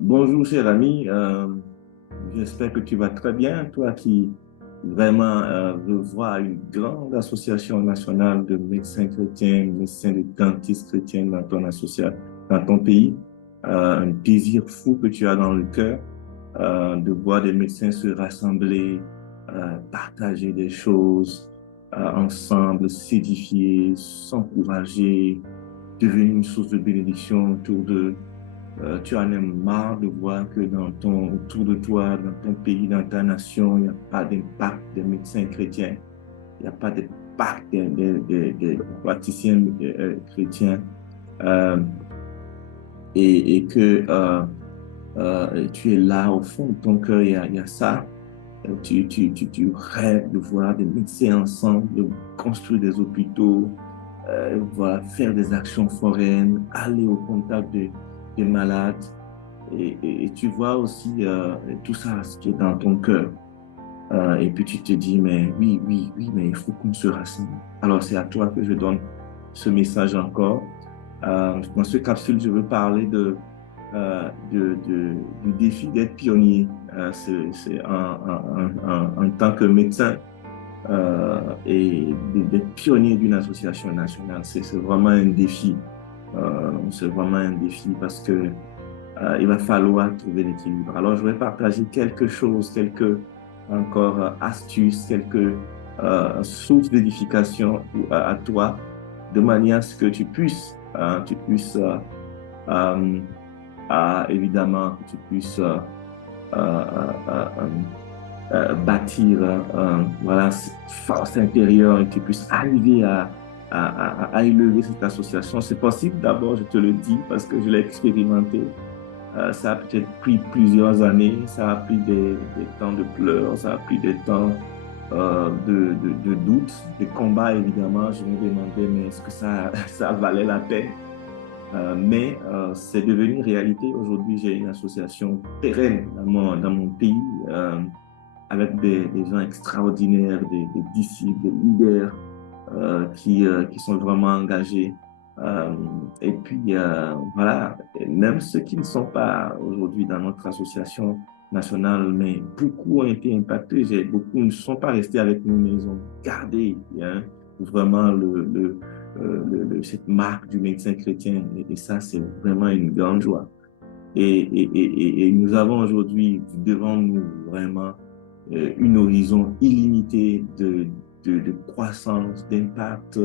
Bonjour, cher ami. J'espère que tu vas très bien. Toi qui vraiment veux voir une grande association nationale de médecins chrétiens, médecins de dentistes chrétiens dans ton association, dans ton pays. Un désir fou que tu as dans le cœur de voir des médecins se rassembler, partager des choses ensemble, s'édifier, s'encourager, devenir une source de bénédiction autour de tu en as marre de voir que autour de toi, dans ton pays, dans ta nation, il n'y a pas d'impact des médecins chrétiens, il n'y a pas d'impact des praticiens chrétiens, euh, et que tu es là, au fond de ton cœur, il y a ça. Tu rêves de voir des médecins ensemble, de construire des hôpitaux, voilà, faire des actions foraines, aller au contact des malades. Et tu vois aussi tout ça, ce qui est dans ton cœur. Et puis tu te dis, mais oui, oui, oui, mais il faut qu'on se rassemble. Alors c'est à toi que je donne ce message encore. Dans ce capsule, je veux parler du défi d'être pionnier. C'est en tant que médecin et d'être pionnier d'une association nationale. C'est vraiment un défi. C'est vraiment un défi parce que il va falloir trouver l'équilibre. Alors, je vais partager quelque chose, quelques encore astuces, quelques sources d'édification à toi, de manière à ce que euh, évidemment, que tu puisses bâtir voilà, cette force intérieure et que tu puisses arriver à élever cette association. C'est possible, d'abord, je te le dis, parce que je l'ai expérimenté. Ça a peut-être pris plusieurs années, ça a pris des temps de pleurs, ça a pris des temps de doutes, de combats, évidemment. Je me demandais, mais est-ce que ça valait la peine? Mais c'est devenu une réalité. Aujourd'hui, j'ai une association pérenne dans mon pays, avec des gens extraordinaires, des disciples, des leaders qui sont vraiment engagés. Euh, et puis, voilà, et même ceux qui ne sont pas aujourd'hui dans notre association nationale, mais beaucoup ont été impactés. Beaucoup ne sont pas restés avec nous, mais ils ont gardé hein, vraiment cette marque du médecin chrétien. Et ça, c'est vraiment une grande joie. Et nous avons aujourd'hui devant nous vraiment une horizon illimitée de croissance, d'impact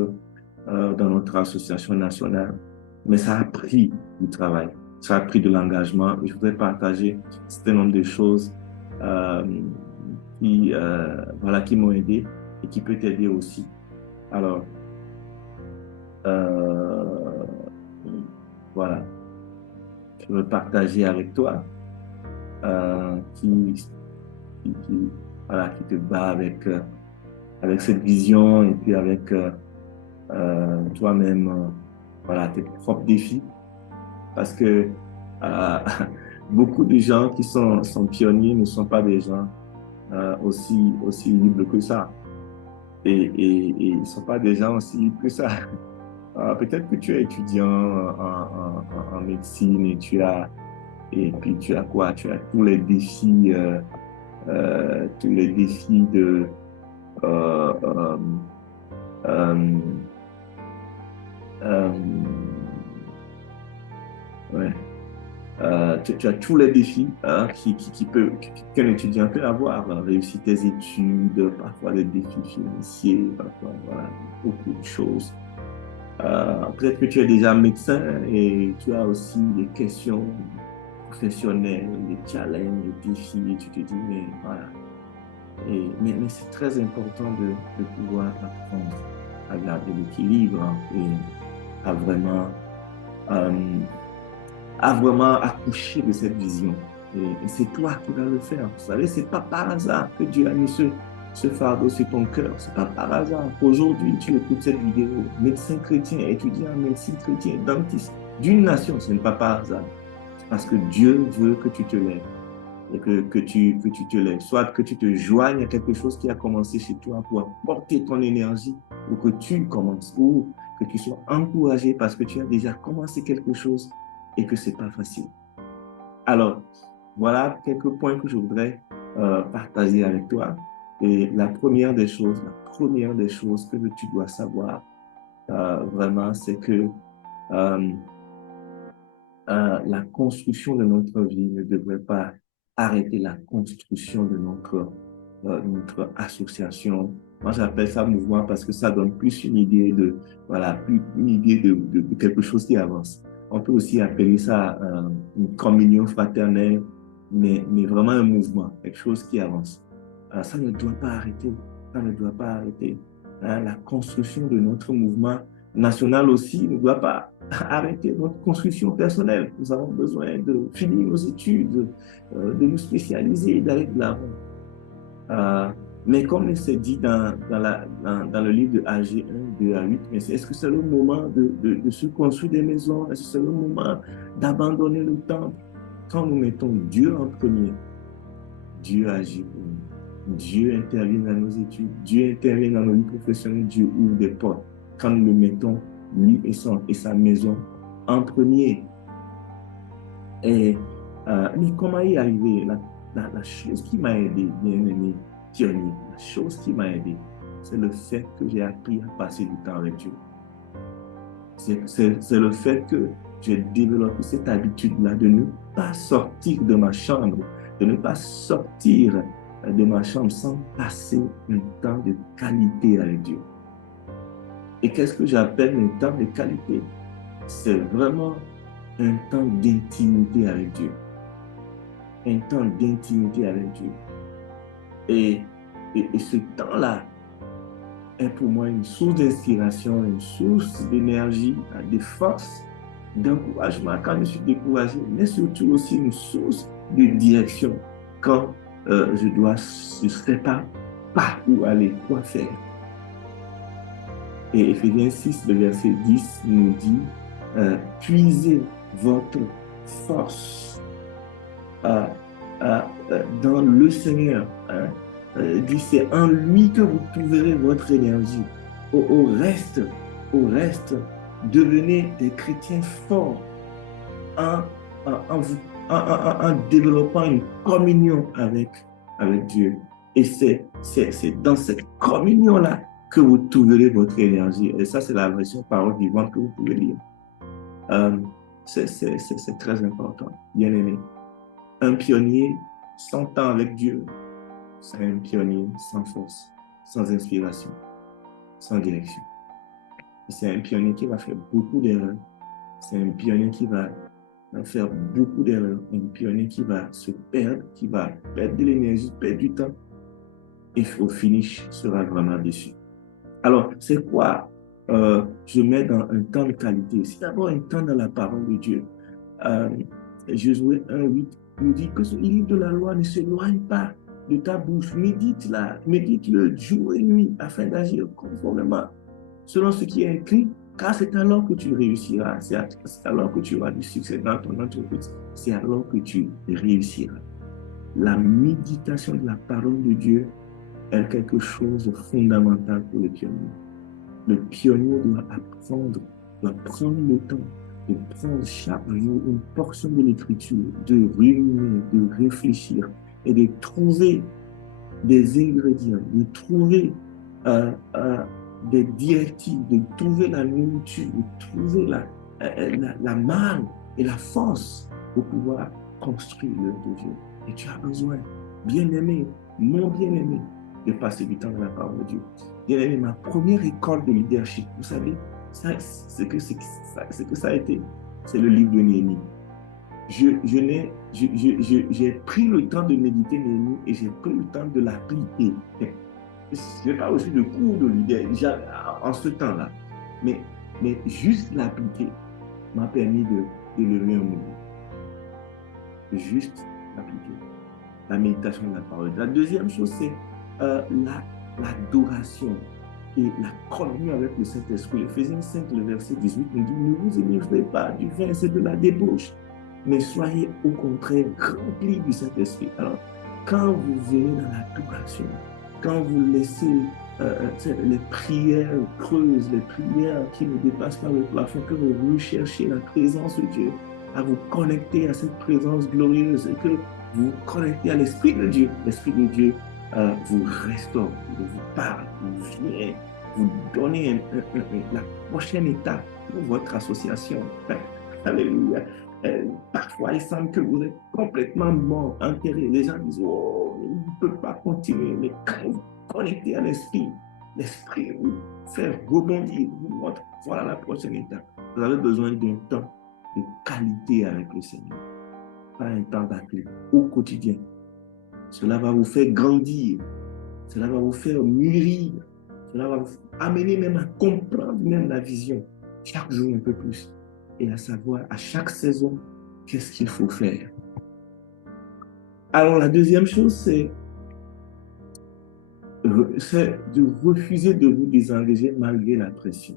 dans notre association nationale. Mais ça a pris du travail, ça a pris de l'engagement. Je voudrais partager un certain nombre de choses euh, voilà, qui m'ont aidé et qui peut t'aider aussi. Alors, euh, voilà, je veux partager avec toi voilà, qui te bat avec cette vision et puis avec toi-même, voilà, tes propres défis. Parce que euh, beaucoup de gens qui sont pionniers ne sont pas des gens aussi libres que ça. Et ils ne sont pas des gens aussi libres que ça. Peut-être que tu es étudiant en médecine et puis tu as quoi? Tu as tous les défis euh, euh, euh, euh, ouais. Tu as tous les défis hein, qu'un étudiant peut avoir. Réussir tes études, parfois les défis financiers, parfois voilà, beaucoup de choses. Peut-être que tu es déjà médecin et tu as aussi des questions professionnelles, des challenges, des défis, et tu te dis, mais voilà. Mais c'est très important de pouvoir apprendre à garder l'équilibre hein, et à vraiment euh, accoucher de cette vision. Et c'est toi qui vas le faire. Vous savez, c'est pas par hasard que Dieu a mis ce fardeau sur ton cœur. C'est pas par hasard qu'aujourd'hui tu écoutes cette vidéo. Médecin chrétien, étudiant en médecine chrétien, dentiste d'une nation, ce n'est pas par hasard. C'est parce que Dieu veut que tu te lèves et que tu te lèves. Soit que tu te joignes à quelque chose qui a commencé chez toi pour apporter ton énergie ou que tu commences ou que tu sois encouragé parce que tu as déjà commencé quelque chose et que c'est pas facile. Alors, voilà quelques points que je voudrais partager avec toi. Et la première des choses que tu dois savoir vraiment, c'est que euh, la construction de notre vie ne devrait pas arrêter la construction de notre association. Moi, j'appelle ça mouvement parce que ça donne plus une idée voilà, plus une idée de quelque chose qui avance. On peut aussi appeler ça une communion fraternelle, mais vraiment un mouvement, quelque chose qui avance. Ça ne doit pas arrêter. Ça ne doit pas arrêter. La construction de notre mouvement national aussi ne doit pas arrêter notre construction personnelle. Nous avons besoin de finir nos études, de nous spécialiser, d'aller de l'avant. Euh, mais comme c'est dit dans le livre de AG 1, 2 à 8, mais est-ce que c'est le moment de se construire des maisons? Est-ce que c'est le moment d'abandonner le temple? Quand nous mettons Dieu en premier, Dieu agit pour nous. Dieu intervient dans nos études. Dieu intervient dans nos vies professionnelles. Dieu ouvre des portes. Quand nous le mettons, lui et sa maison, en premier. Mais comment y arriver? La chose qui m'a aidé, bien aimé pionnier, la chose qui m'a aidé, c'est le fait que j'ai appris à passer du temps avec Dieu. C'est le fait que j'ai développé cette habitude-là de ne pas sortir de ma chambre, de ne pas sortir de ma chambre sans passer un temps de qualité avec Dieu. Et qu'est-ce que j'appelle un temps de qualité? C'est vraiment un temps d'intimité avec Dieu. Un temps d'intimité avec Dieu. Et ce temps-là est pour moi une source d'inspiration, une source d'énergie, de force, d'encouragement quand je suis découragé, mais surtout aussi une source de direction quand je ne sais pas où aller, quoi faire. Et Éphésiens 6, le verset 10 nous dit, puisez votre force dans le Seigneur. Hein. Dit, c'est en lui que vous trouverez votre énergie. Au reste, devenez des chrétiens forts en, en développant une communion avec Dieu. Et c'est dans cette communion-là que vous trouverez votre énergie. Et ça, c'est la version parole vivante que vous pouvez lire. C'est très important, bien aimé. Un pionnier sans temps avec Dieu, c'est un pionnier sans force, sans inspiration, sans direction. C'est un pionnier qui va faire beaucoup d'erreurs. C'est un pionnier qui va faire beaucoup d'erreurs. Un pionnier qui va se perdre, qui va perdre de l'énergie, perdre du temps. Et au finish, sera vraiment déçu. Alors, c'est quoi je mets dans un temps de qualité? C'est d'abord un temps dans la parole de Dieu. Josué 1:8 nous dit que ce livre de la loi ne s'éloigne pas de ta bouche. Médite-le jour et nuit afin d'agir conformément selon ce qui est écrit, car c'est alors que tu réussiras. C'est alors que tu auras du succès dans ton entreprise. C'est alors que tu réussiras. La méditation de la parole de Dieu est quelque chose de fondamental pour le pionnier. Le pionnier doit prendre le temps de prendre chaque jour une portion de l'écriture, de ruminer, de réfléchir et de trouver des ingrédients, de trouver des directives, de trouver la nourriture, de trouver la manne et la force pour pouvoir construire l'œuvre de Dieu. Et tu as besoin, bien-aimé, mon bien-aimé, de passer du temps dans la parole de Dieu. Bien-aimé, ma première école de leadership, vous savez, ce que ça a été, c'est le livre de Néhémie. J'ai pris le temps de méditer Néhémie et j'ai pris le temps de l'appliquer. Je n'ai pas reçu de cours de leader en ce temps-là, mais juste l'appliquer m'a permis de lever un mouvement. Juste l'appliquer. La méditation de la parole. La deuxième chose, c'est l'adoration et la communion avec le Saint-Esprit. Éphésiens 5, le verset 18 nous dit, ne vous élivrez pas du vin, c'est de la débauche, mais soyez au contraire remplis du Saint-Esprit. Alors, quand vous venez dans l'adoration, quand vous laissez les prières creuses, les prières qui ne dépassent pas le plafond, que vous recherchez la présence de Dieu, à vous connecter à cette présence glorieuse et que vous vous connectez à l'Esprit de Dieu. L'Esprit de Dieu vous restaure, vous parle, vous vient, vous donnez la prochaine étape pour votre association. Alléluia. Parfois, il semble que vous êtes complètement mort, enterré. Les gens disent, oh, il ne peut pas continuer. Mais quand vous connectez à l'Esprit, l'Esprit vous fait rebondir, vous montre, voilà la prochaine étape. Vous avez besoin d'un temps de qualité avec le Seigneur, pas un temps d'appel au quotidien. Cela va vous faire grandir, cela va vous faire mûrir, cela va vous amener même à comprendre même la vision chaque jour un peu plus et à savoir à chaque saison qu'est-ce qu'il faut faire. Alors la deuxième chose, c'est de refuser de vous désengager malgré la pression.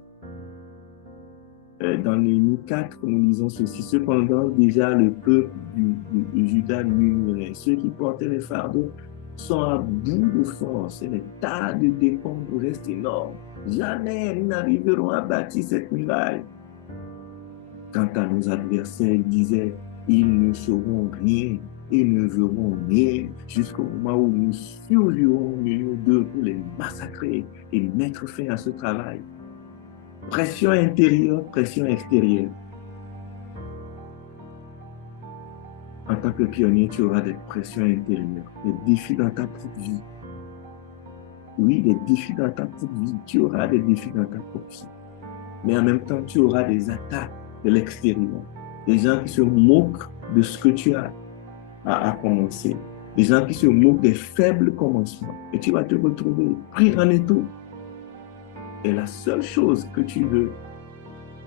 Dans Néhémie 4, nous lisons ceci. Cependant, déjà le peuple de Juda murmurait. Ceux qui portaient les fardeaux sont à bout de force et les tas de décombres restent énormes. Jamais nous n'arriverons à bâtir cette muraille. Quant à nos adversaires, ils disaient, ils ne sauront rien, ils ne verront rien, jusqu'au moment où nous surgirons au milieu d'eux pour les massacrer et mettre fin à ce travail. Pression intérieure, pression extérieure. En tant que pionnier, tu auras des pressions intérieures, des défis dans ta propre vie. Oui, des défis dans ta propre vie. Tu auras des défis dans ta propre vie. Mais en même temps, tu auras des attaques de l'extérieur. Des gens qui se moquent de ce que tu as à commencer. Des gens qui se moquent des faibles commencements. Et tu vas te retrouver pris en étau. Et la seule chose que tu veux,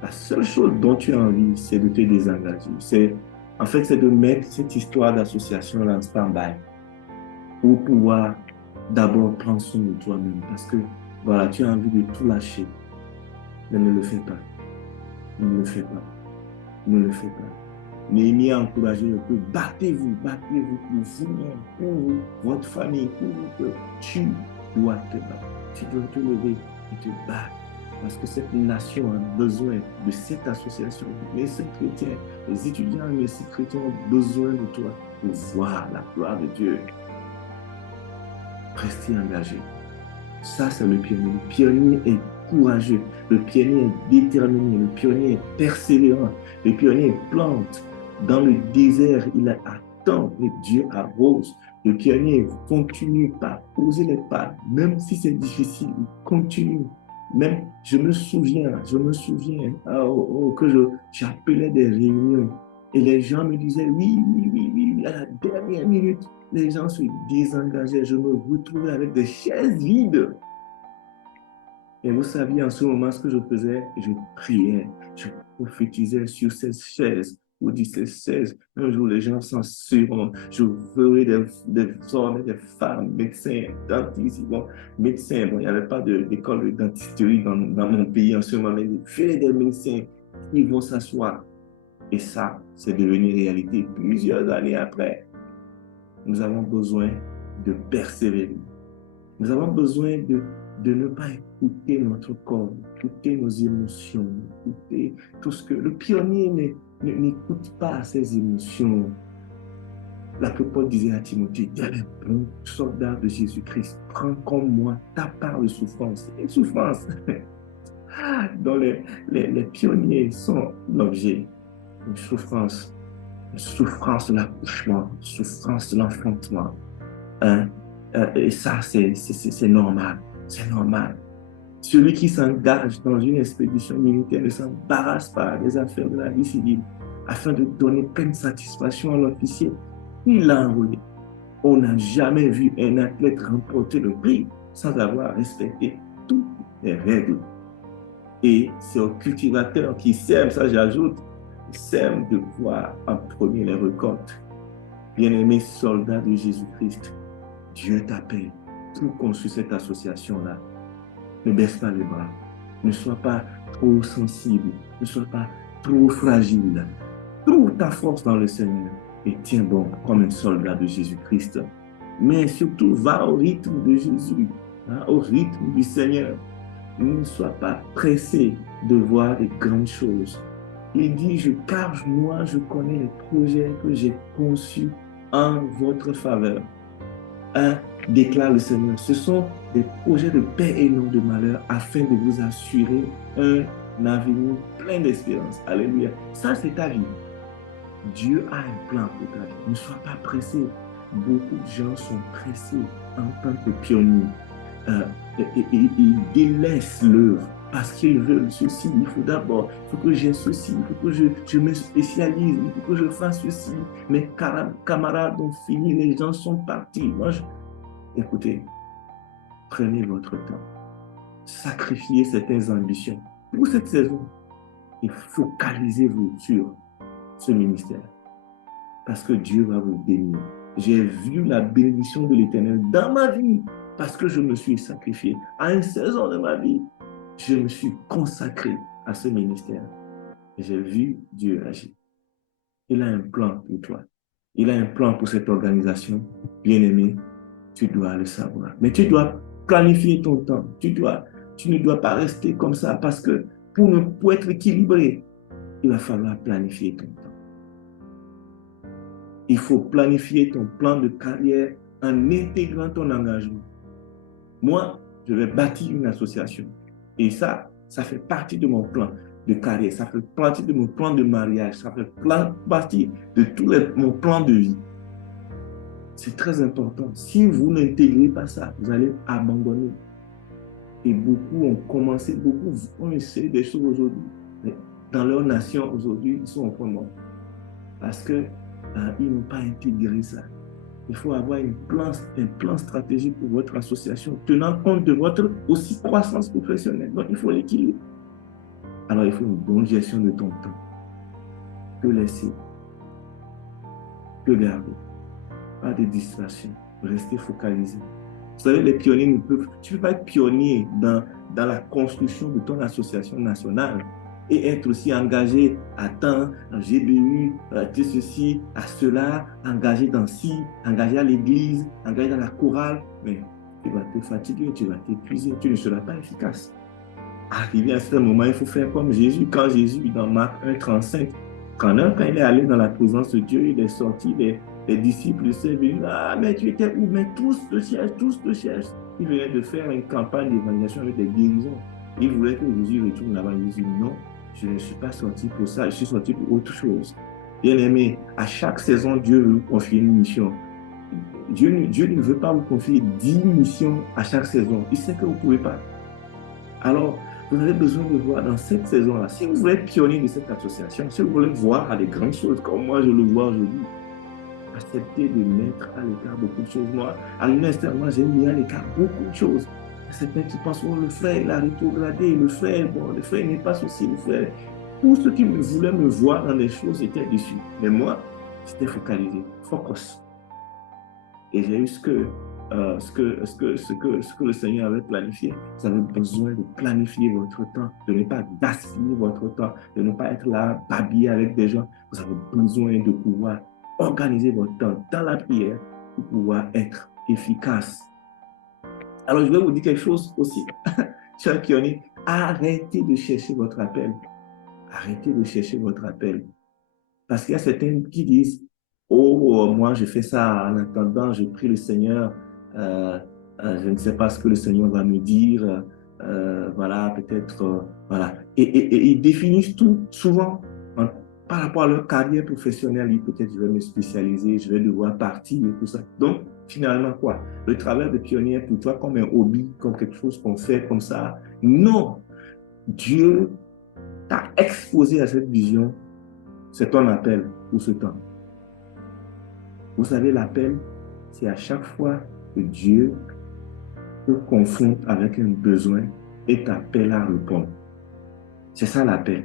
la seule chose dont tu as envie, c'est de te désengager. En fait, c'est de mettre cette histoire d'association en stand-by pour pouvoir d'abord prendre soin de toi-même. Parce que, voilà, tu as envie de tout lâcher. Mais ne le fais pas. Ne le fais pas. Ne le fais pas. Néhémie a encouragé le peuple. Battez-vous pour vous-même, pour vous, votre famille, pour vous, que tu dois te battre. Tu dois te lever et te battre. Parce que cette nation a besoin de cette association. Les chrétiens, les étudiants et les chrétiens ont besoin de toi pour voir la gloire de Dieu. Restez engagé. Ça, c'est le pionnier. Le pionnier est courageux. Le pionnier est déterminé. Le pionnier est persévérant. Le pionnier plante. Dans le désert, il attend que Dieu arrose. Le pionnier continue par poser les pas. Même si c'est difficile, il continue. Même, je me souviens que j'appelais des réunions et les gens me disaient oui, à la dernière minute, les gens se désengageaient. Je me retrouvais avec des chaises vides. Et vous saviez en ce moment ce que je faisais? Je priais, je prophétisais sur ces chaises. Vous dites ces chaises, un jour les gens s'en seront. Je ferai des hommes, des femmes, médecins, dentistes. Bon, médecins, bon, il n'y avait pas d'école de dentisterie dans mon pays en ce moment, mais je ferai des médecins qui vont s'asseoir. Et ça, c'est devenu réalité plusieurs années après. Nous avons besoin de persévérer. Nous avons besoin de ne pas écouter notre corps, écouter nos émotions, écouter tout ce que... Le pionnier n'écoute pas ses émotions. L'apôtre Paul disait à Timothée, il y a des bons soldats de Jésus-Christ, prends comme moi ta part de souffrance. Une souffrance dont les pionniers sont l'objet. Une souffrance de l'accouchement, une souffrance de l'enfantement. Hein? Et ça, c'est normal. C'est normal. Celui qui s'engage dans une expédition militaire ne s'embarrasse pas des affaires de la vie civile afin de donner pleine satisfaction à l'officier. Il l'a enrôlé. On n'a jamais vu un athlète remporter le prix sans avoir respecté toutes les règles. Et c'est au cultivateur qui sème, ça j'ajoute, sème de voir en premier les récoltes. Bien-aimés soldats de Jésus-Christ, Dieu t'appelle pour construire cette association-là. Ne baisse pas les bras. Ne sois pas trop sensible. Ne sois pas trop fragile. Trouve ta force dans le Seigneur et tiens bon comme un soldat de Jésus-Christ. Mais surtout, va au rythme de Jésus, au rythme du Seigneur. Ne sois pas pressé de voir des grandes choses. Il dit, car moi, je connais les projets que j'ai conçus en votre faveur. Déclare le Seigneur. Ce sont des projets de paix et non de malheur afin de vous assurer un avenir plein d'espérance. Alléluia. Ça, c'est ta vie. Dieu a un plan pour ta vie. Ne sois pas pressé. Beaucoup de gens sont pressés en tant que pionniers. Ils délaissent l'œuvre parce qu'ils veulent ceci. Il faut d'abord, il faut que j'ai ceci, il faut que je me spécialise, il faut que je fasse ceci. Mes camarades ont fini, les gens sont partis. Écoutez, prenez votre temps. Sacrifiez certaines ambitions pour cette saison et focalisez-vous sur ce ministère. Parce que Dieu va vous bénir. J'ai vu la bénédiction de l'Éternel dans ma vie parce que je me suis sacrifié. À une saison de ma vie, je me suis consacré à ce ministère. Et j'ai vu Dieu agir. Il a un plan pour toi. Il a un plan pour cette organisation. Bien-aimé, tu dois le savoir. Mais tu dois planifier ton temps. Tu ne dois pas rester comme ça parce que pour être équilibré, il va falloir planifier ton temps. Il faut planifier ton plan de carrière en intégrant ton engagement. Moi, je vais bâtir une association. Et ça fait partie de mon plan de carrière. Ça fait partie de mon plan de mariage. Ça fait partie de mon plan de vie. C'est très important. Si vous n'intégrez pas ça, vous allez abandonner. Et beaucoup ont commencé, beaucoup ont essayé des choses aujourd'hui. Mais dans leur nation aujourd'hui, ils sont au fond de moi. Parce qu'ils n'ont pas intégré ça. Il faut avoir un plan stratégique pour votre association, tenant compte de votre aussi croissance professionnelle. Donc, il faut l'équilibre. Alors, il faut une bonne gestion de ton temps. Que laisser, que garder. Pas de distraction. Rester focalisé. Vous savez, les pionniers tu ne peux pas être pionnier dans la construction de ton association nationale et être aussi engagé à temps, en GBU, à ceci, à cela, engagé dans ci, engagé à l'église, engagé dans la chorale. Mais tu vas te fatiguer, tu vas t'épuiser, tu ne seras pas efficace. Arrivé à ce moment, il faut faire comme Jésus. Quand Jésus, dans Marc 1, 39, quand il est allé dans la présence de Dieu, il est sorti, les disciples sont venus. Ah, mais tu étais où? Mais tous te cherchent. Il venait de faire une campagne d'évangélisation avec des guérisons. Il voulait que Jésus retourne là-bas. Il dit non, je ne suis pas sorti pour ça, je suis sorti pour autre chose. Bien aimé, à chaque saison, Dieu veut vous confier une mission. Dieu ne veut pas vous confier 10 missions à chaque saison. Il sait que vous ne pouvez pas. Alors, vous avez besoin de voir dans cette saison-là, si vous voulez être pionnier de cette association, si vous voulez voir à des grandes choses, comme moi je le vois aujourd'hui, acceptez de mettre à l'écart beaucoup de choses. Moi, à l'université, j'ai mis à l'écart beaucoup de choses. Certains qui pensent, oh, le frère, il a rétrogradé, le frère n'est pas ceci, le frère. Tous ceux qui voulaient me voir dans les choses étaient déçus. Mais moi, j'étais focalisé, focus. Et j'ai eu ce que le Seigneur avait planifié. Vous avez besoin de planifier votre temps, de ne pas gaspiller votre temps, de ne pas être là, babiller avec des gens. Vous avez besoin de pouvoir organiser votre temps dans la prière pour pouvoir être efficace. Alors, je vais vous dire quelque chose aussi, chers pionniers. Arrêtez de chercher votre appel. Arrêtez de chercher votre appel. Parce qu'il y a certains qui disent, oh, moi, je fais ça en attendant, je prie le Seigneur, je ne sais pas ce que le Seigneur va me dire, voilà, peut-être, voilà. Et ils définissent tout, souvent, par rapport à leur carrière professionnelle, peut-être je vais me spécialiser, je vais devoir partir et tout ça. Donc, finalement, quoi? Le travail de pionnier pour toi comme un hobby, comme quelque chose qu'on fait comme ça. Non! Dieu t'a exposé à cette vision. C'est ton appel pour ce temps. Vous savez, l'appel, c'est à chaque fois que Dieu te confronte avec un besoin et t'appelle à répondre. C'est ça l'appel.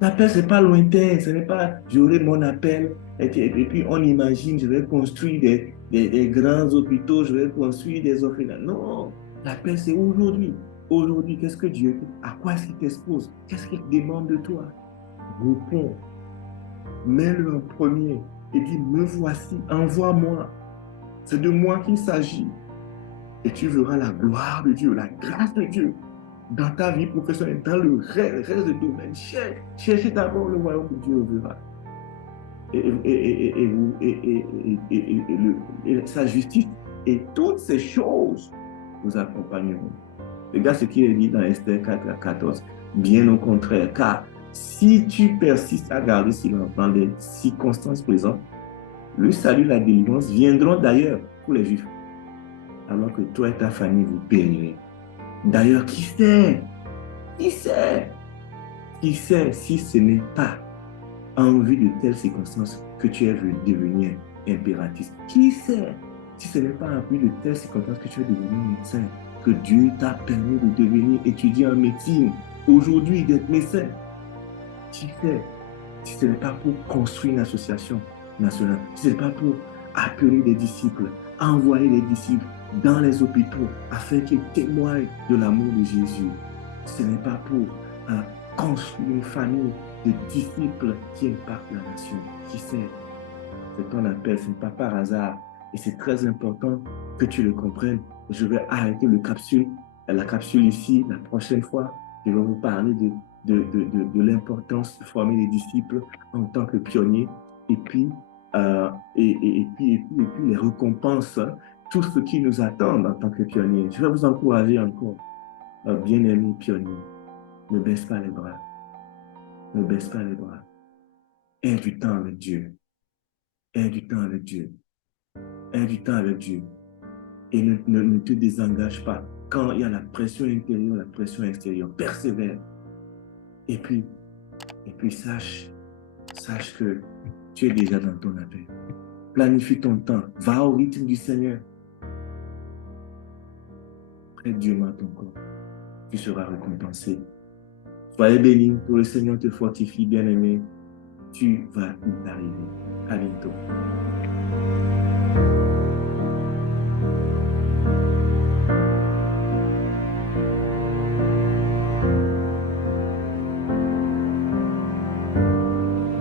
L'appel, ce n'est pas lointain, ce n'est pas j'aurai mon appel et puis on imagine, je vais construire des grands hôpitaux, je vais construire des orphelinats. Non, l'appel, c'est aujourd'hui. Aujourd'hui, qu'est-ce que Dieu fait? À quoi est-ce qu'il t'expose? Qu'est-ce qu'il demande de toi? Réponds. Mets-le en premier et dis, me voici, envoie-moi. C'est de moi qu'il s'agit. Et tu verras la gloire de Dieu, la grâce de Dieu dans ta vie professionnelle, dans le reste des domaines. Cherchez d'abord le royaume de Dieu au vivant. Et sa justice et toutes ces choses vous accompagneront. Regarde ce qui est dit dans Esther 4 à 14. Bien au contraire, car si tu persistes à garder silence dans les circonstances présentes, le salut et la délivrance viendront d'ailleurs pour les Juifs, alors que toi et ta famille vous périrez. D'ailleurs, qui sait? Qui sait? Qui sait si ce n'est pas en vue de telles circonstances que tu es venu devenir impératrice? Qui sait si ce n'est pas en vue de telles circonstances que tu es devenu médecin, que Dieu t'a permis de devenir étudiant en médecine, aujourd'hui d'être médecin? Qui sait si ce n'est pas pour construire une association nationale, si ce n'est pas pour appeler des disciples, envoyer des disciples dans les hôpitaux afin qu'ils témoignent de l'amour de Jésus? Ce n'est pas pour construire une famille de disciples qui impactent la nation. Qui sait? C'est ton appel, ce n'est pas par hasard. Et c'est très important que tu le comprennes. Je vais arrêter la capsule ici. La prochaine fois, je vais vous parler de l'importance de former des disciples en tant que pionniers. Et puis, les récompenses, hein, tout ce qui nous attend en tant que pionniers. Je vais vous encourager encore, bien-aimés pionniers. Ne baisse pas les bras. Ne baisse pas les bras. Aie du temps avec Dieu. Aie du temps avec Dieu. Aie du temps avec Dieu. Et ne te désengage pas. Quand il y a la pression intérieure, la pression extérieure, persévère. Et puis sache que tu es déjà dans ton appel. Planifie ton temps. Va au rythme du Seigneur. Prête Dieu dans ton corps. Tu seras récompensé. Soyez bénis. Que le Seigneur te fortifie, bien-aimé. Tu vas y arriver. À bientôt.